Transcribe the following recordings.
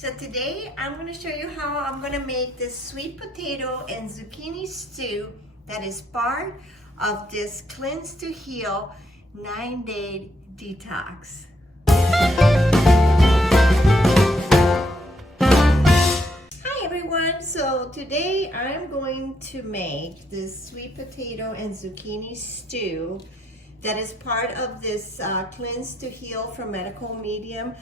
So today I'm going to show you how I'm going to make this sweet potato and zucchini stew that is part of this Cleanse to Heal 9-day detox. Hi everyone, so today I'm going to make this sweet potato and zucchini stew that is part of this Cleanse to Heal from Medical Medium.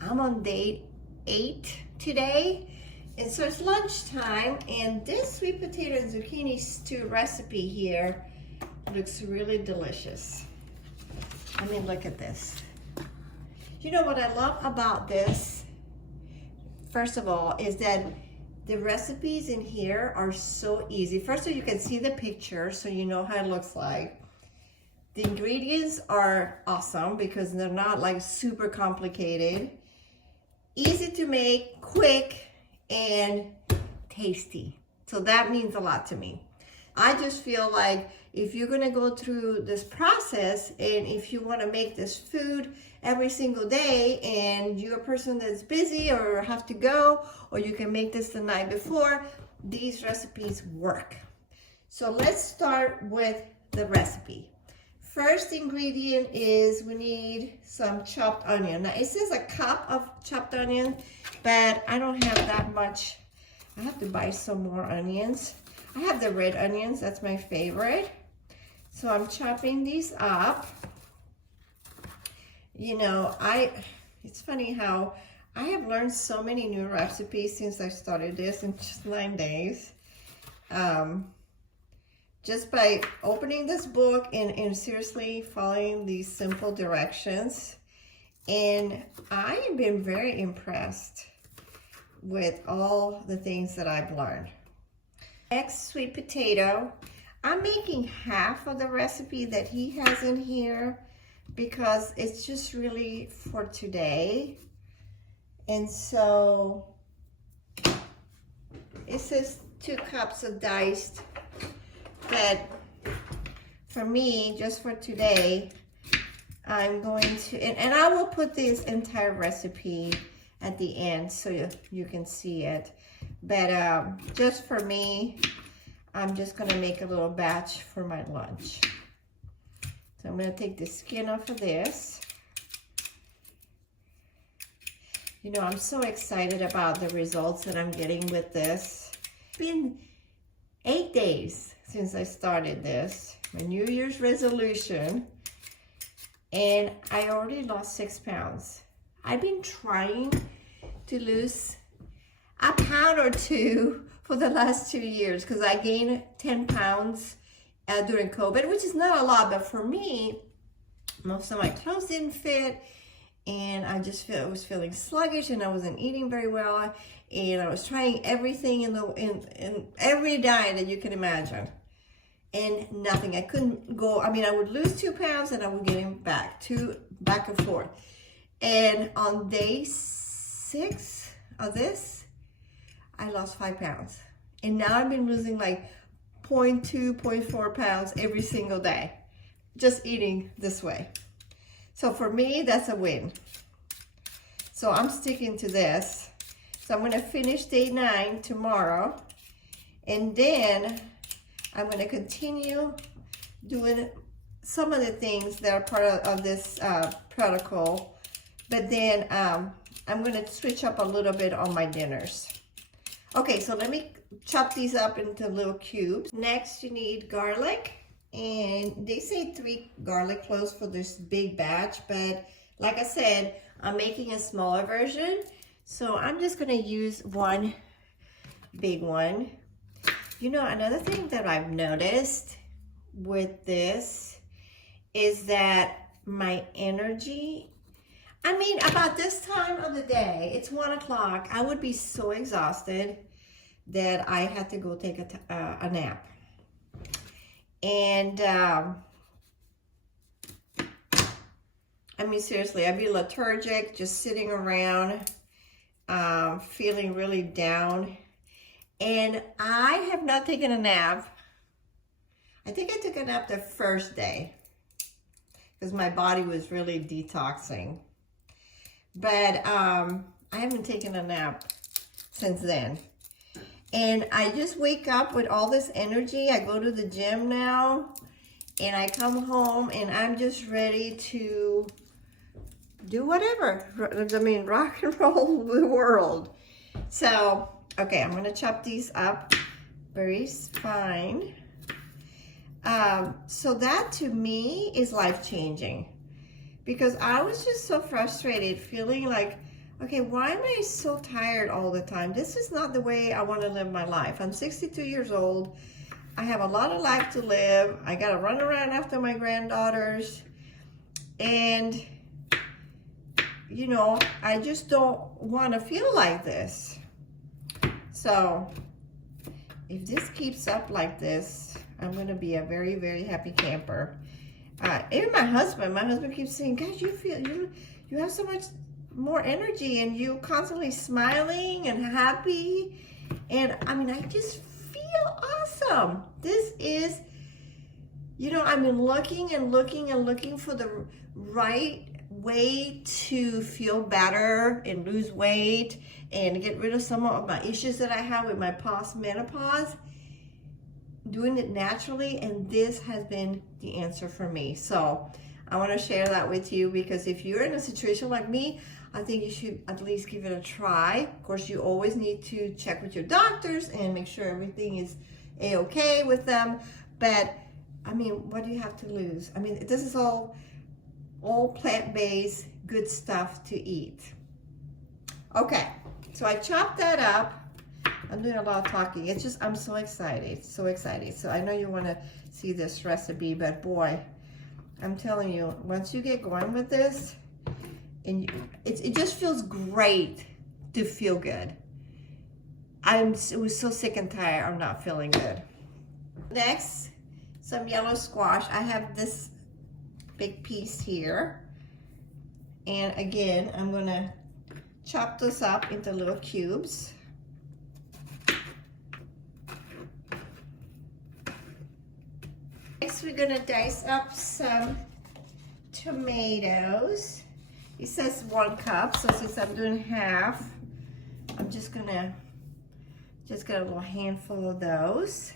I'm on day 8 today, and so it's lunchtime, and this sweet potato and zucchini stew recipe here looks really delicious. I mean, look at this. You know what I love about this, first of all, is that the recipes in here are so easy. First of all, you can see the picture so you know how it looks like. The ingredients are awesome because they're not like super complicated. Easy to make, quick, and tasty. So that means a lot to me. I just feel like if you're gonna go through this process and if you wanna make this food every single day and you're a person that's busy or have to go, or you can make this the night before, these recipes work. So let's start with the recipe. First ingredient is we need some chopped onion. Now it says a cup of chopped onion, but I don't have that much. I have to buy some more onions. I have the red onions, that's my favorite. So I'm chopping these up. You know, it's funny how I have learned so many new recipes since I started this in just 9 days. Just by opening this book and seriously following these simple directions. And I have been very impressed with all the things that I've learned. Next, sweet potato. I'm making half of the recipe that he has in here because it's just really for today. And so it says 2 cups of diced. But for me, just for today, I'm going to, and I will put this entire recipe at the end so you can see it. But just for me, I'm just gonna make a little batch for my lunch. So I'm gonna take the skin off of this. You know, I'm so excited about the results that I'm getting with this. It's been 8 days since I started this, my New Year's resolution, and I already lost 6 pounds. I've been trying to lose a pound or 2 for the last 2 years because I gained 10 pounds during COVID, which is not a lot, but for me, most of my clothes didn't fit, and I was feeling sluggish, and I wasn't eating very well, and I was trying everything in every diet that you can imagine, and nothing. I couldn't go. I mean, I would lose 2 pounds, and I would get them back and forth. And on day 6 of this, I lost 5 pounds, and now I've been losing like 0.2, 0.4 pounds every single day, just eating this way. So for me, that's a win. So I'm sticking to this. So I'm gonna finish day 9 tomorrow. And then I'm gonna continue doing some of the things that are part of this protocol. But then I'm gonna switch up a little bit on my dinners. Okay, so let me chop these up into little cubes. Next, you need garlic. And they say 3 garlic cloves for this big batch, but like I said, I'm making a smaller version, so I'm just gonna use 1 big one. You know, another thing that I've noticed with this is that my energy, I mean, about this time of the day, it's 1 o'clock, I would be so exhausted that I had to go take a nap. And I mean, seriously, I'd be lethargic, just sitting around, feeling really down. And I have not taken a nap. I think I took a nap the first day because my body was really detoxing. But I haven't taken a nap since then. And I just wake up with all this energy. I go to the gym now, and I come home, and I'm just ready to do whatever. I mean, rock and roll the world. So, okay, I'm gonna chop these up very fine. So that to me is life-changing, because I was just so frustrated, feeling like, okay, why am I so tired all the time? This is not the way I want to live my life. I'm 62 years old. I have a lot of life to live. I got to run around after my granddaughters. And, you know, I just don't want to feel like this. So, if this keeps up like this, I'm going to be a very, very happy camper. Even my husband keeps saying, gosh, you have so much more energy, and you constantly smiling and happy. And I mean, I just feel awesome. This is, you know, I've been looking and looking and looking for the right way to feel better and lose weight and get rid of some of my issues that I have with my post-menopause, doing it naturally, and this has been the answer for me. So I want to share that with you, because if you're in a situation like me, I think you should at least give it a try. Of course, you always need to check with your doctors and make sure everything is a-okay with them. But I mean, what do you have to lose? I mean, this is all plant-based, good stuff to eat. Okay, so I chopped that up. I'm doing a lot of talking. It's just, I'm so excited, so excited. So I know you want to see this recipe, but boy, I'm telling you, once you get going with this, and it just feels great to feel good. I was so sick and tired of not feeling good. Next, some yellow squash. I have this big piece here. And again, I'm gonna chop this up into little cubes. Next, we're gonna dice up some tomatoes. It says 1 cup, so since I'm doing half, I'm just gonna get a little handful of those.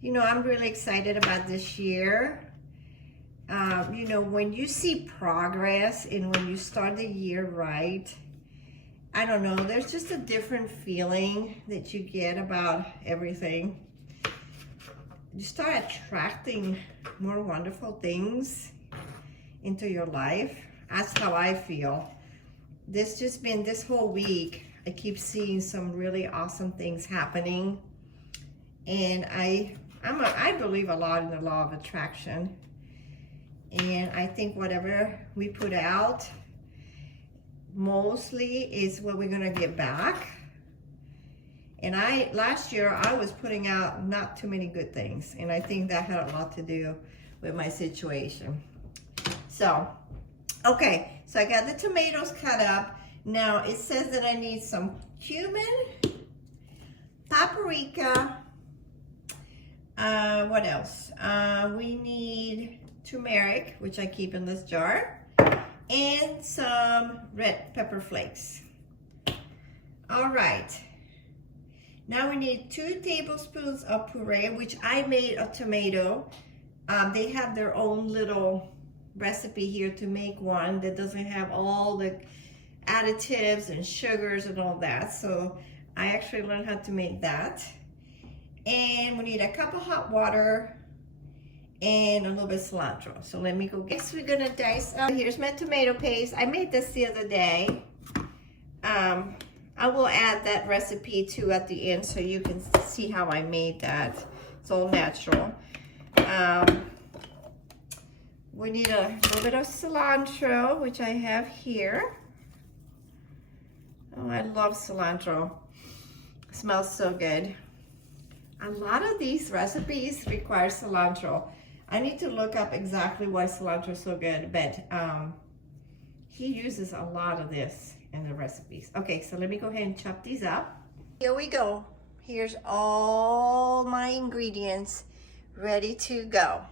You know, I'm really excited about this year. You know, when you see progress and when you start the year right, I don't know, there's just a different feeling that you get about everything. You start attracting more wonderful things into your life. That's how I feel. This whole week, I keep seeing some really awesome things happening. And I believe a lot in the law of attraction. And I think whatever we put out, mostly is what we're gonna get back. And last year, I was putting out not too many good things. And I think that had a lot to do with my situation. So, okay, so I got the tomatoes cut up. Now it says that I need some cumin, paprika, what else? We need turmeric, which I keep in this jar, and some red pepper flakes. All right. Now we need 2 tablespoons of puree, which I made a tomato. They have their own little recipe here to make one that doesn't have all the additives and sugars and all that. So I actually learned how to make that. And we need a cup of hot water and a little bit of cilantro. So let me go get. Next, we're gonna dice up. Here's my tomato paste. I made this the other day. I will add that recipe too at the end so you can see how I made that. It's all natural. We need a little bit of cilantro, which I have here. Oh, I love cilantro. It smells so good. A lot of these recipes require cilantro. I need to look up exactly why cilantro is so good, but he uses a lot of this in the recipes. Okay, so let me go ahead and chop these up. Here we go. Here's all my ingredients ready to go.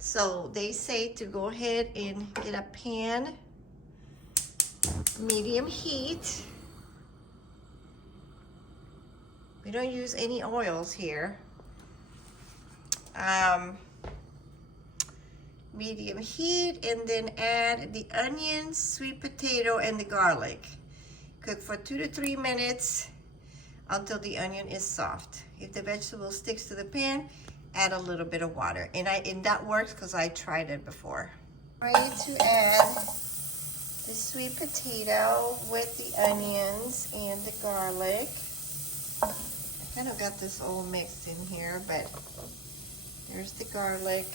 So they say to go ahead and get a pan, medium heat. We don't use any oils here. Medium heat, and then add the onions, sweet potato, and the garlic. Cook for 2 to 3 minutes until the onion is soft. If the vegetable sticks to the pan, add a little bit of water. And that works because I tried it before. Ready to add the sweet potato with the onions and the garlic. I kind of got this all mixed in here, but there's the garlic.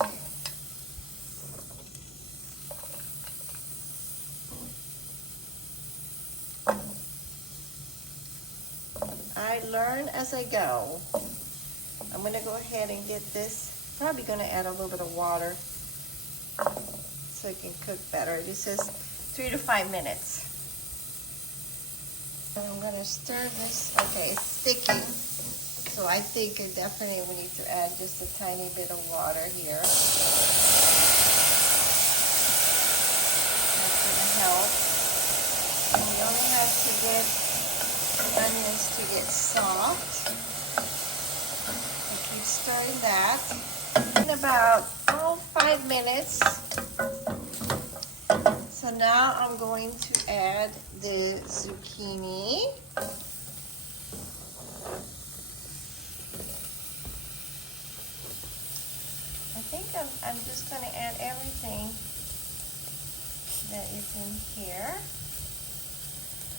I learn as I go. I'm gonna go ahead and get this. Probably gonna add a little bit of water so it can cook better. This is 3 to 5 minutes. I'm gonna stir this. Okay, it's sticking. So I think definitely we need to add just a tiny bit of water here. That's gonna help. And you only have to get onions to get soft. I keep stirring that. In about 5 minutes. So now I'm going to add the zucchini. I think I'm just going to add everything that is in here.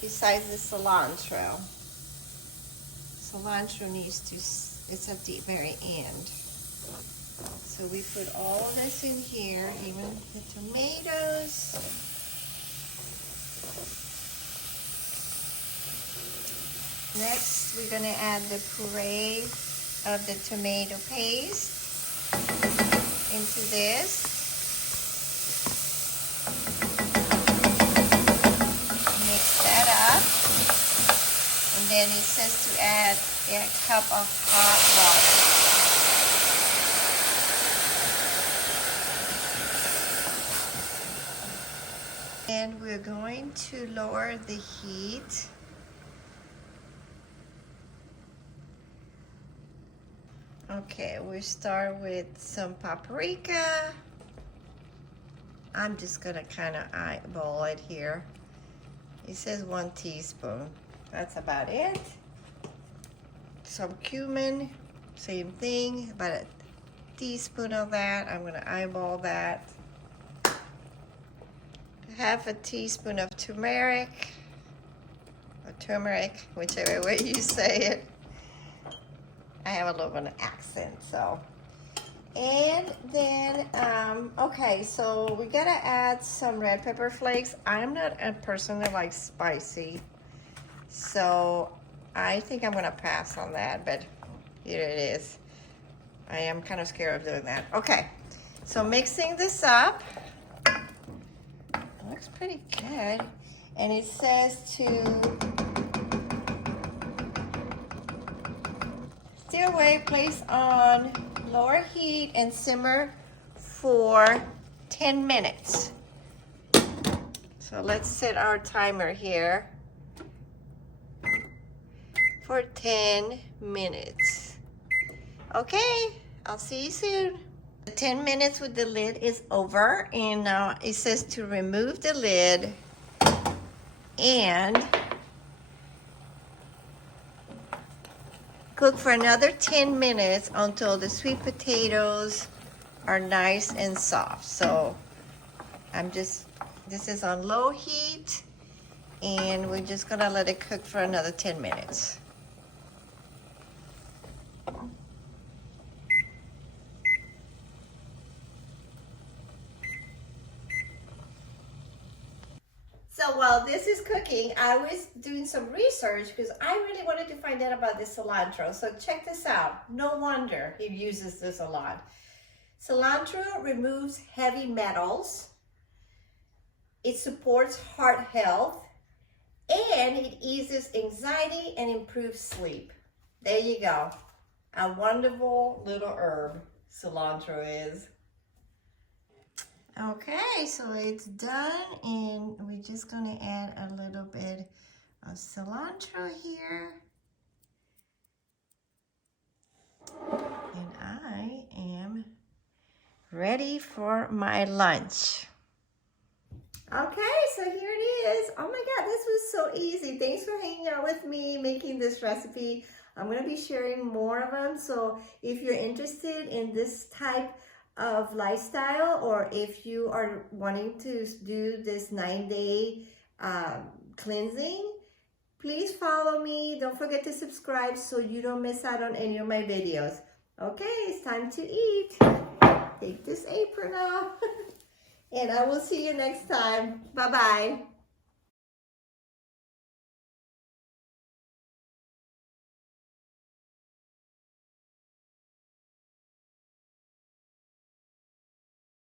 Besides the cilantro. Cilantro needs to, it's at the very end. So we put all of this in here, even the tomatoes. Next, we're gonna add the puree of the tomato paste into this. Mix that up. And then it says to add a cup of hot water. And we're going to lower the heat. Okay, we start with some paprika. I'm just gonna kind of eyeball it here. It says 1 teaspoon. That's about it. Some cumin, same thing, about a teaspoon of that. I'm gonna eyeball that. Half a teaspoon of turmeric, or turmeric, whichever way you say it. I have a little bit of accent, so. And then, okay, so we gotta add some red pepper flakes. I'm not a person that likes spicy, so I think I'm gonna pass on that, but here it is. I am kind of scared of doing that. Okay, so mixing this up. Looks pretty good. And it says to stir away, place on lower heat and simmer for 10 minutes. So let's set our timer here for 10 minutes. Okay, I'll see you soon. The 10 minutes with the lid is over, and now it says to remove the lid and cook for another 10 minutes until the sweet potatoes are nice and soft. So this is on low heat, and we're just gonna let it cook for another 10 minutes. So while this is cooking, I was doing some research because I really wanted to find out about this cilantro. So check this out. No wonder he uses this a lot. Cilantro removes heavy metals. It supports heart health, and it eases anxiety and improves sleep. There you go. A wonderful little herb, cilantro is. Okay, so it's done, and we're just gonna add a little bit of cilantro here. And I am ready for my lunch. Okay, so here it is. Oh my God, this was so easy. Thanks for hanging out with me, making this recipe. I'm gonna be sharing more of them. So if you're interested in this type of lifestyle, or if you are wanting to do this 9-day cleansing, please follow me. Don't forget to subscribe so you don't miss out on any of my videos. Okay, it's time to eat. Take this apron off. And I will see you next time. Bye-bye.